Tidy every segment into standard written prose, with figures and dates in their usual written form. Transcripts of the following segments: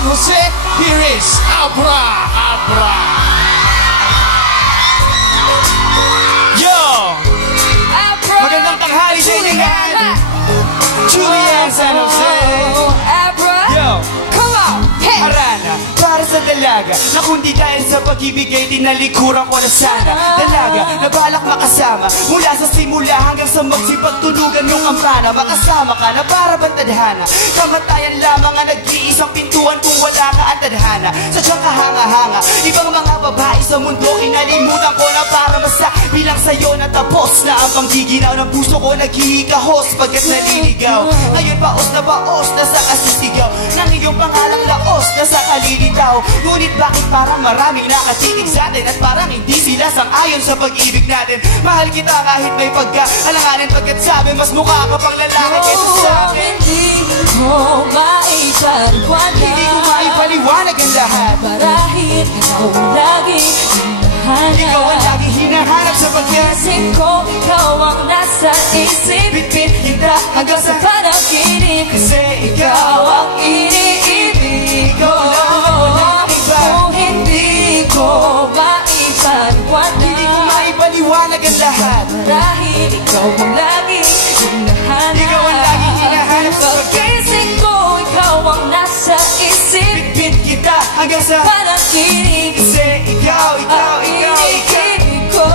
San Jose, here is Abra. Abra. Yo! Abra. Magandang tanghali sa inyo lahat. Julian San Jose. Abra. Yo! Come on. Hey. Arana, para sa dalaga na kundi dahil sa pag-ibig ay tinalikuran ko na sana. Dalaga, na balak makasama mula sa simula hanggang sa magsipagtulugan yung amprana. Makasama ka na para bang tadhana, kamatayan lamang ang nag-iisang pintuan kung wala ka at tadhana. Sadyang kahanga-hanga, ibang mga babae sa mundo inalimutan ko na para basta bilang sa'yo na tapos na ang panggiginaw ng puso ko naghihikahos pagkat naliligaw. Ngayon baos na sa kasisigaw ng iyong pangalang laos na sa kalilitaw. Ngunit bakit parang maraming nakatitig sa atin at parang hindi sila sang-ayon sa pag-ibig natin. Mahal kita kahit may pagka-alanganin pagkat sabi mas mukha ka pang lalaki kaysa sa akin. Hindi ko maipaliwanag, Hindi ko maipaliwanag ang lahat. marahil ikaw ang laging hinahanap. Ikaw ang laging hinahanap sapagkat Isip ko, ikaw ang nasa isip. bitbit kita hanggang sa panaginip. kasi ikaw ang iniibig ko. Walang iba. Kung hindi ko maipaliwanag, Hindi ko maipaliwanag ang lahat. marahil ikaw ang laging hinahanap. Ikaw ang laging hinahanap Pag-isip ko, ikaw ang nasa isip. Bitbit kita hanggang sa Panaginip kasi ikaw. iniibig ko.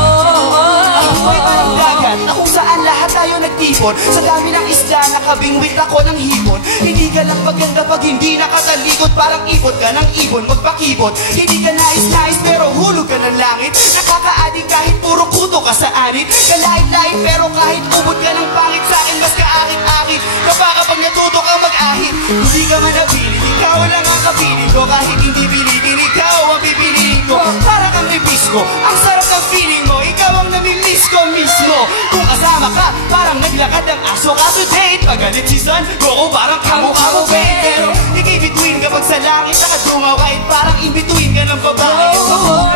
Ako'y parang dagat na kung saan lahat tayo nagtipon. Sa dami ng isla nakabingwit ako ng hipon. Hindi ka lang maganda pag hindi nakatalikod. Parang ipot ka ng ibon magpakipot. Hindi ka nais-nais pero hulog ka ng langit. Nakakaadik kahit puro kuto ka sa anit. Kalait-lait pero kahit ubod ka ng pangit sa akin mas kaakit-akit. Kapag natuto ka mag-ahit, hindi ka man nabilin. Ikaw lang ang kapiling ko kahit hindi pilitin. Ikaw ang pipiliin ko para kang ibisco. Ang sarap ng feeling mo, ikaw ang namimiss ko mismo. Kung kasama ka, parang naglakad ng aso. Kaso date, pagalit si San Goku, parang kamukha mo babe. Pero ikay-between kapag sa langit nakatungaw kahit parang in-between ka ng babae.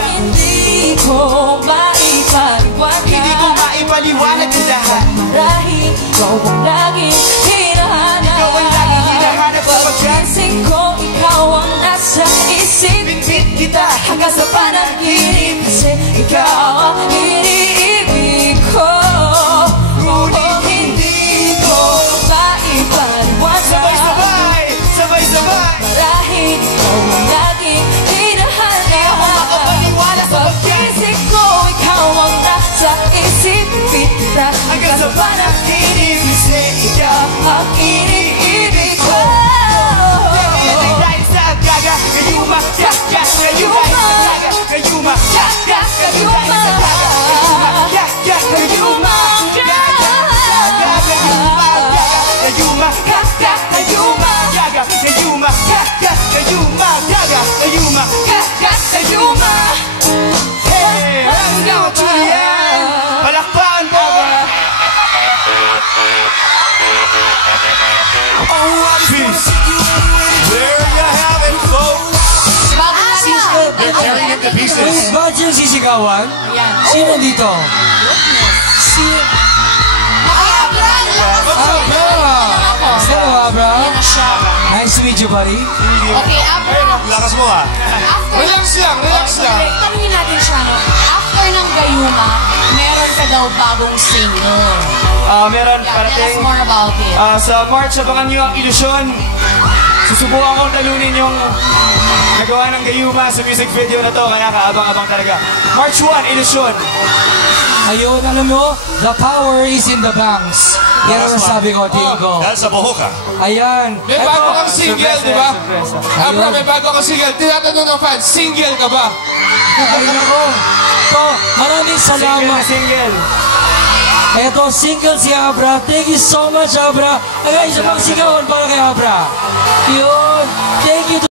Hindi ko maipaliwanag, Hindi ko maipaliwanag ang lahat. marahil ikaw ang laging hinahanap. Ikaw ang laging hinahanap sapagkat Pag-isip ko, ikaw ang nasa isip. bitbit kita Hanggang sa panaginip kasi ikaw ang iniibig ko. Ngunit hindi ko maipaliwanag, sabay-sabay, sabay-sabay. marahil ikaw ang laging hinahanap. Di ako makapaniwala sapagkat Pag-isip ko, ikaw ang nasa isip. Kita hanggang sa panaginip kasi ikaw ang iniibig ko. dahil sa agaga, kayuma, kaka, kayuma, agaga, kayuma, kaka, kayuma, agaga, kayuma, kaka, kayuma, kayuma, kaka, kayuma, agaga, kayuma, kaka, kayuma, agaga, kayuma, kaka, kayuma. Hey, let's go, Julian! Palakpakan po! Peace. There you have it, folks. They're tearing it to pieces. Bakit yung sisigawan? Sino dito? Abra! Hello, Abra. Nice to meet you, buddy. Okay, Abra. Lakas mo ah. Relax lang, relax lang. Tanungin natin siya, no? After ng Gayuma, meron ka daw bagong single. Meron Yeah, tell us parating. more about it. Sa March, abangan nyo ang ilusyon. Susubukan kong talunin yung nagawa ng Gayuma sa music video na to. Kaya kaabang-abang talaga. March 1, ilusyon. Ayun, alam mo, the power is in the banks. Yan ang sabi ko, Tingo. Dahil sa buho ka. Ayan. May bago kang single, di ba? Abra, may Ayun. bago kang single. Tinatanong ng fans, single ka ba? Ay, nako. Ito, maraming salamat. Single. Eto, single si Abra. Thank you so much, Abra. Ay, isa pang sigawan para kay Abra. Yun. Thank you.